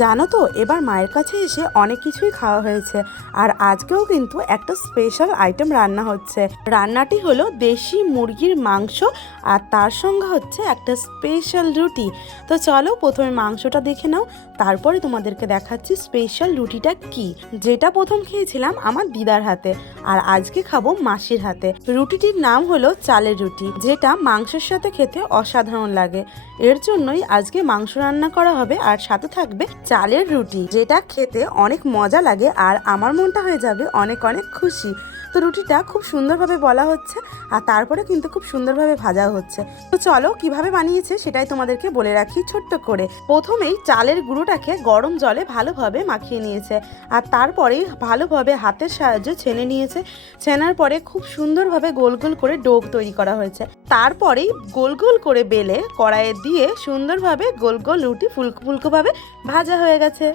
জানো তো, এবার মায়ের কাছে এসে অনেক কিছুই খাওয়া হয়েছে। আর আজকেও কিন্তু একটা স্পেশাল আইটেম রান্না হচ্ছে। রান্নাটি হলো দেশি মুরগির মাংস, আর তার সঙ্গে হচ্ছে একটা স্পেশাল রুটি। তো চলো প্রথমে মাংসটা দেখে নাও, তারপরে তোমাদেরকে দেখাচ্ছি স্পেশাল রুটিটা কি। যেটা প্রথম খেয়েছিলাম আমার দিদার হাতে, আর আজকে খাবো মাসির হাতে। রুটিটির নাম হলো চালের রুটি, যেটা মাংসের সাথে খেতে অসাধারণ লাগে। এর জন্যই আজকে মাংস রান্না করা হবে, আর সাথে থাকবে চালের রুটি, যেটা খেতে অনেক মজা লাগে। আর আমার মনটা হয়ে যাবে অনেক অনেক খুশি। তো রুটিটা খুব সুন্দরভাবে বলা হচ্ছে, আর তারপরে কিন্তু খুব সুন্দরভাবে ভাজা হচ্ছে। তো চলো কিভাবে বানিয়েছে সেটাই তোমাদেরকে বলে রাখি ছোট্ট করে। প্রথমেই চালের গুঁড়োটাকে গরম জলে ভালোভাবে মাখিয়ে নিয়েছে, আর তারপরেই ভালোভাবে হাতের সাহায্যে ছেনে নিয়েছে। ছেনার পরে খুব সুন্দরভাবে গোল গোল করে ডো তৈরি করা হয়েছে। তারপরেই গোল গোল করে বেলে কড়াইয়ে দিয়ে সুন্দরভাবে গোল গোল রুটি ফুলকো ফুলকোভাবে ভাজা হয়ে গেছে।